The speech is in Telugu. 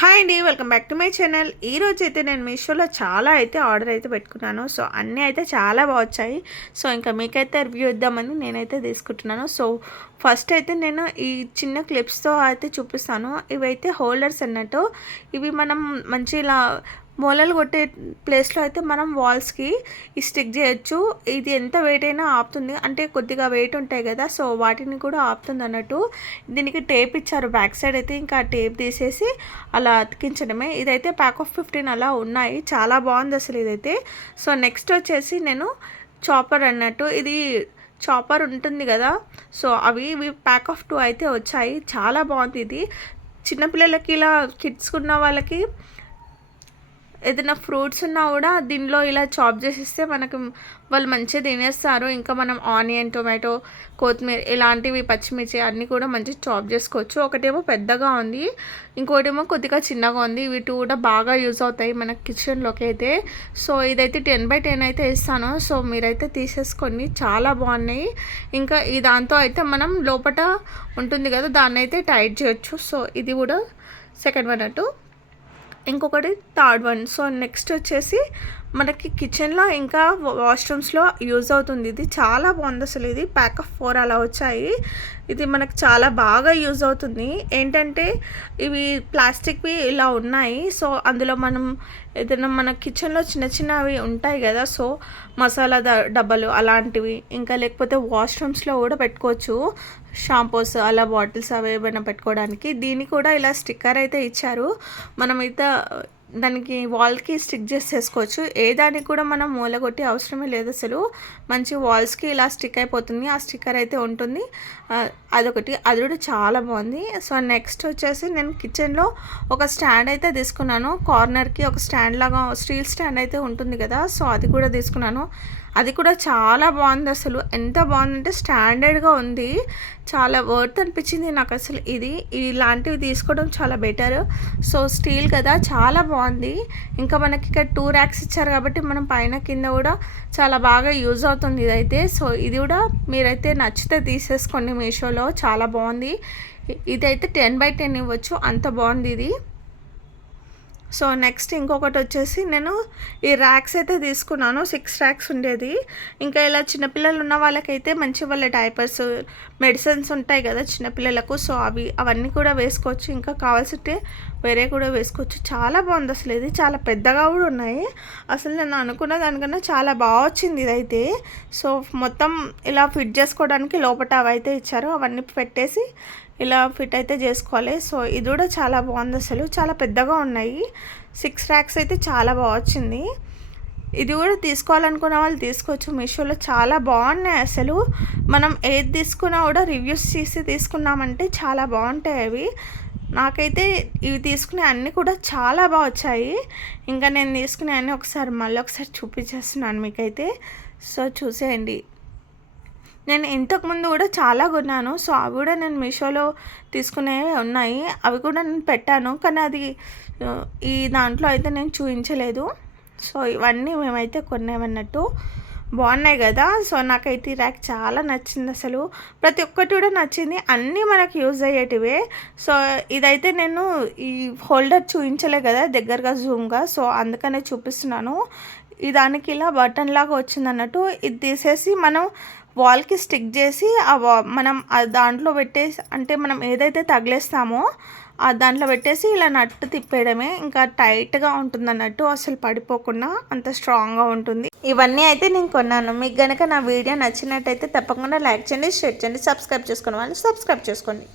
హాయ్ అండి, welcome back to my channel. ఈరోజు అయితే నేను మీషోలో చాలా ఆర్డర్ అయితే పెట్టుకున్నాను. సో అన్నీ అయితే చాలా బాగా వచ్చాయి. సో ఇంకా మీకైతే రివ్యూ ఇద్దామని నేనైతే తీసుకుంటున్నాను. సో ఫస్ట్ అయితే నేను ఈ చిన్న క్లిప్స్తో అయితే చూపిస్తాను. ఇవైతే హోల్డర్స్ అన్నట్టు. ఇవి మనం మంచి ఇలా మూలలు కొట్టే ప్లేస్లో అయితే మనం వాల్స్కి స్టిక్ చేయొచ్చు. ఇది ఎంత వెయిట్ అయినా ఆపుతుంది, అంటే కొద్దిగా వెయిట్ ఉంటాయి కదా, సో వాటిని కూడా ఆపుతుంది అన్నట్టు. దీనికి టేప్ ఇచ్చారు బ్యాక్ సైడ్ అయితే, ఇంకా టేప్ తీసేసి అలా అతికించడమే. ఇదైతే ప్యాక్ ఆఫ్ 15 అలా ఉన్నాయి. చాలా బాగుంది అసలు ఇదైతే. సో నెక్స్ట్ వచ్చేసి నేను చాపర్ అన్నట్టు, ఇది చాపర్ ఉంటుంది కదా, సో ఇవి ప్యాక్ ఆఫ్ 2 అయితే వచ్చాయి. చాలా బాగుంది ఇది. చిన్నపిల్లలకి ఇలా కిడ్స్ ఉన్న వాళ్ళకి ఏదైనా ఫ్రూట్స్ ఉన్నా కూడా దీనిలో ఇలా చాప్ చేసిస్తే మనకు వాళ్ళు మంచిగా తినేస్తారు. ఇంకా మనం ఆనియన్, టొమాటో, కొత్తిమీర ఇలాంటివి పచ్చిమిర్చి అన్నీ కూడా మంచిగా చాప్ చేసుకోవచ్చు. ఒకటేమో పెద్దగా ఉంది, ఇంకోటేమో కొద్దిగా చిన్నగా ఉంది. ఇవి 2 కూడా బాగా యూజ్ అవుతాయి మన కిచెన్లోకి అయితే. సో ఇదైతే 10/10 అయితే ఇస్తాను. సో మీరైతే తీసేసుకోండి, చాలా బాగున్నాయి. ఇంకా ఈ దాంతో అయితే మనం లోపల ఉంటుంది కదా, దాన్ని అయితే టైట్ చేయొచ్చు. సో ఇది కూడా సెకండ్ వన్ అటు, ఇంకొకటి థర్డ్ వన్. సో నెక్స్ట్ వచ్చేసి మనకి కిచెన్లో ఇంకా వాష్రూమ్స్లో యూజ్ అవుతుంది. ఇది చాలా బాగుంది అసలు. ఇది ప్యాక్ ఆఫ్ 4 అలా వచ్చాయి. ఇది మనకు చాలా బాగా యూజ్ అవుతుంది. ఏంటంటే ఇవి ప్లాస్టిక్వి ఇలా ఉన్నాయి. సో అందులో మనం ఏదైనా మన కిచెన్లో చిన్న చిన్నవి ఉంటాయి కదా, సో మసాలా డబ్బాలు అలాంటివి, ఇంకా లేకపోతే వాష్రూమ్స్లో కూడా పెట్టుకోవచ్చు. షాంపూస్ అలా బాటిల్స్ అవి ఏమైనా పెట్టుకోవడానికి. దీనికి కూడా ఇలా స్టిక్కర్ అయితే ఇచ్చారు. మనమైతే దానికి వాల్కి స్టిక్ చేసేసుకోవచ్చు. ఏ దానికి కూడా మనం మూల కొట్టి అవసరమే లేదు అసలు. మంచి వాల్స్కి ఇలా స్టిక్ అయిపోతుంది. ఆ స్టిక్కర్ అయితే ఉంటుంది. అదొకటి, అది కూడా చాలా బాగుంది. సో నెక్స్ట్ వచ్చేసి నేను కిచెన్లో ఒక స్టాండ్ అయితే తీసుకున్నాను. కార్నర్కి ఒక స్టాండ్ లాగా స్టీల్ స్టాండ్ అయితే ఉంటుంది కదా, సో అది కూడా తీసుకున్నాను. అది కూడా చాలా బాగుంది అసలు. ఎంత బాగుందంటే స్టాండర్డ్గా ఉంది. చాలా వర్త్ అనిపించింది నాకు అసలు. ఇలాంటివి తీసుకోవడం చాలా బెటర్. సో స్టీల్ కదా, చాలా బాగుంది. ఇంకా మనకి ఇక్కడ 2 ర్యాక్స్ ఇచ్చారు కాబట్టి మనం పైన కింద కూడా చాలా బాగా యూజ్ అవుతుంది ఇదైతే. సో ఇది కూడా మీరైతే నచ్చితే తీసేసుకోండి మీషోలో, చాలా బాగుంది. ఇదైతే 10/10 ఇవ్వచ్చు, అంత బాగుంది ఇది. సో నెక్స్ట్ ఇంకొకటి వచ్చేసి నేను ఈ ర్యాక్స్ అయితే తీసుకున్నాను. 6 ర్యాక్స్ ఉండేది. ఇంకా ఇలా చిన్నపిల్లలు ఉన్న వాళ్ళకైతే మంచి వాళ్ళ డైపర్స్, మెడిసిన్స్ ఉంటాయి కదా చిన్నపిల్లలకు, సో అవన్నీ కూడా వేసుకోవచ్చు. ఇంకా కావాల్సింటే వేరే కూడా వేసుకోవచ్చు. చాలా బాగుంది అసలు. ఇది చాలా పెద్దగా కూడా ఉన్నాయి. అసలు నేను అనుకున్న దానికన్నా చాలా బాగా వచ్చింది ఇదైతే. సో మొత్తం ఇలా ఫిట్ చేసుకోవడానికి లోపల అవైతే ఇచ్చారు, అవన్నీ పెట్టేసి ఇలా ఫిట్ అయితే చేసుకోవాలి. సో ఇది కూడా చాలా బాగుంది అసలు. చాలా పెద్దగా ఉన్నాయి. 6 ర్యాక్స్ అయితే చాలా బాగా వచ్చింది. ఇది కూడా తీసుకోవాలనుకున్న వాళ్ళు తీసుకోవచ్చు. మీషోలో చాలా బాగున్నాయి అసలు. మనం ఏది తీసుకున్నా కూడా రివ్యూస్ చేసి తీసుకున్నామంటే చాలా బాగుంటాయి అవి. నాకైతే ఇవి తీసుకునే అన్నీ కూడా చాలా బాగా వచ్చాయి. ఇంకా నేను తీసుకునే అన్నీ మళ్ళీ ఒకసారి చూపించేస్తున్నాను మీకైతే. సో చూసేయండి. నేను ఇంతకుముందు కూడా చాలా కొన్నాను. సో అవి కూడా నేను మీషోలో తీసుకునేవి ఉన్నాయి. అవి కూడా నేను పెట్టాను, కానీ అది ఈ దాంట్లో అయితే నేను చూపించలేదు. సో ఇవన్నీ మేమైతే కొన్నామన్నట్టు. బాగున్నాయి కదా. సో నాకైతే ఈ ర్యాక్ చాలా నచ్చింది అసలు. ప్రతి ఒక్కటి కూడా నచ్చింది. అన్నీ మనకు యూజ్ అయ్యేటివే. సో ఇదైతే నేను ఈ హోల్డర్ చూపించలే కదా దగ్గరగా జూమ్గా, సో అందుకనే చూపిస్తున్నాను. దానికి ఇలా బటన్ లాగా వచ్చింది అన్నట్టు. ఇది తీసేసి మనం వాల్కి స్టిక్ చేసి మనం దాంట్లో పెట్టేసి, అంటే మనం ఏదైతే తగిలేస్తామో దాంట్లో పెట్టేసి ఇలా నట్టు తిప్పేయడమే. ఇంకా టైట్గా ఉంటుంది అన్నట్టు, అసలు పడిపోకుండా అంత స్ట్రాంగ్గా ఉంటుంది. ఇవన్నీ అయితే నేను కొన్నాను. మీకు కనుక నా వీడియో నచ్చినట్టయితే తప్పకుండా లైక్ చేయండి, షేర్ చేయండి, సబ్స్క్రైబ్ చేసుకోండి. వాళ్ళు సబ్స్క్రైబ్ చేసుకోండి.